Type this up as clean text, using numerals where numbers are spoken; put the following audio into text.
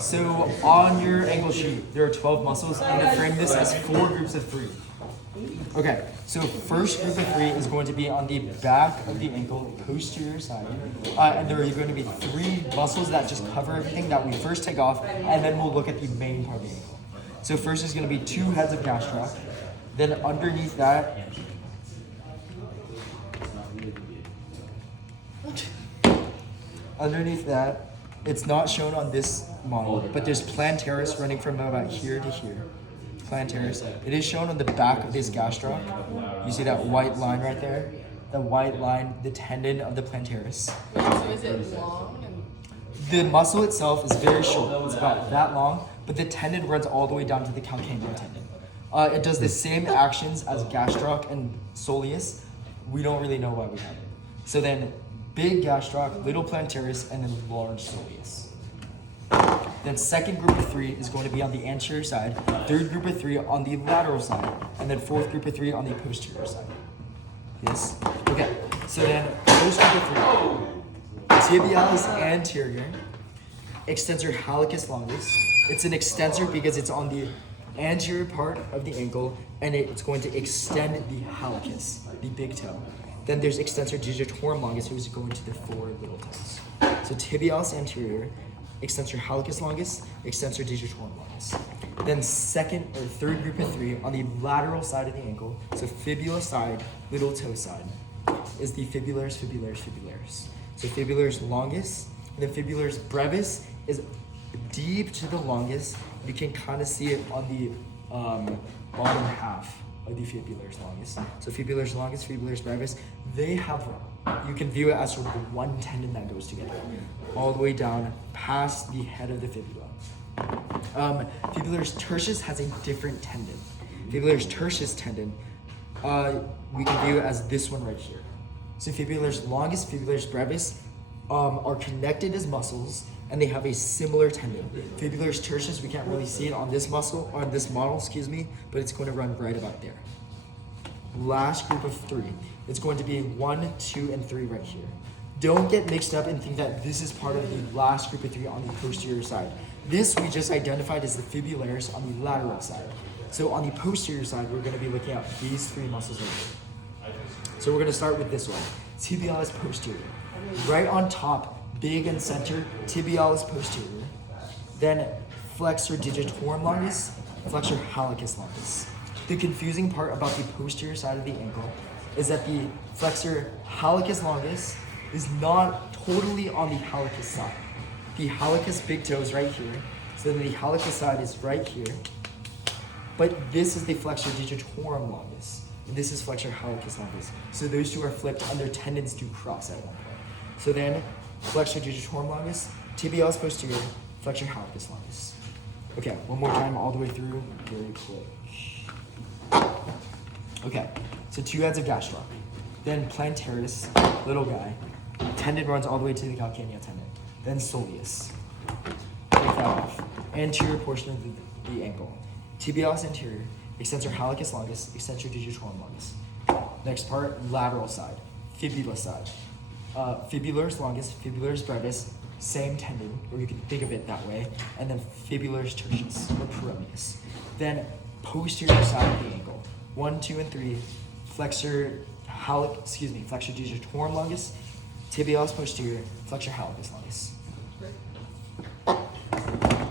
So on your ankle sheet, there are 12 muscles. I'm gonna frame this as 4 groups of 3. Okay, so first group of 3 is going to be on the back of the ankle, posterior side. And there are going to be 3 muscles that just cover everything that we first take off, and then we'll look at the main part of the ankle. So first is going to be 2 heads of gastroc. Then underneath that, it's not shown on this model, but there's plantaris running from about here to here. Plantaris. It is shown on the back of this gastroc. You see that white line right there? The white line, the tendon of the plantaris. So is it long? The muscle itself is very short. It's about that long, but the tendon runs all the way down to the calcaneal tendon. It does the same actions as gastroc and soleus. We don't really know why we have it. So then big gastroc, little plantaris, and then large soleus. Then second group of 3 is going to be on the anterior side, third group of 3 on the lateral side, and then fourth group of 3 on the posterior side. Yes? Okay, so then first group of 3, tibialis anterior, extensor hallucis longus. It's an extensor because it's on the anterior part of the ankle, and it's going to extend the hallucis, the big toe. Then there's extensor digitorum longus, which is going to the 4 little toes. So tibialis anterior, extensor hallucis longus, extensor digitorum longus. Then second or third group of 3 on the lateral side of the ankle, so fibula side, little toe side, is the fibularis, fibularis, fibularis. So fibularis longus, and then fibularis brevis is deep to the longus. You can kind of see it on the bottom half of the fibularis longus. So fibularis longus, fibularis brevis, they have, you can view it as sort of one tendon that goes together all the way down past the head of the fibula. Fibularis tertius has a different tendon. Fibularis tertius tendon, we can view it as this one right here. So fibularis longus, fibularis brevis are connected as muscles, and they have a similar tendon. Fibularis tertius, we can't really see it on this muscle, on this model, but it's going to run right about there. Last group of 3, it's going to be 1, 2, and 3 right here. Don't get mixed up and think that this is part of the last group of 3 on the posterior side. This we just identified as the fibularis on the lateral side. So on the posterior side, we're going to be looking at these 3 muscles right here. So we're going to start with this one, tibialis posterior. Right on top, big and center, tibialis posterior. Then flexor digitorum longus, flexor hallucis longus. The confusing part about the posterior side of the ankle is that the flexor hallucis longus is not totally on the hallucis side. The hallucis big toe is right here, so then the hallucis side is right here. But this is the flexor digitorum longus, and this is flexor hallucis longus. So those two are flipped and their tendons do cross at one point. So then flexor digitorum longus, tibialis posterior, flexor hallucis longus. Okay, one more time all the way through, very quick. Okay, so 2 heads of gastroc. Then plantaris, little guy. Tendon runs all the way to the calcaneal tendon. Then soleus. Take that off. Anterior portion of the ankle. Tibialis anterior, extensor hallucis longus, extensor digitorum longus. Next part, lateral side, fibula side. Fibularis longus, fibularis brevis, same tendon, or you can think of it that way, and then fibularis tertius, or peroneus. Then posterior side of the ankle, 1, 2, and 3, flexor digitorum longus, tibialis posterior, flexor hallucis longus.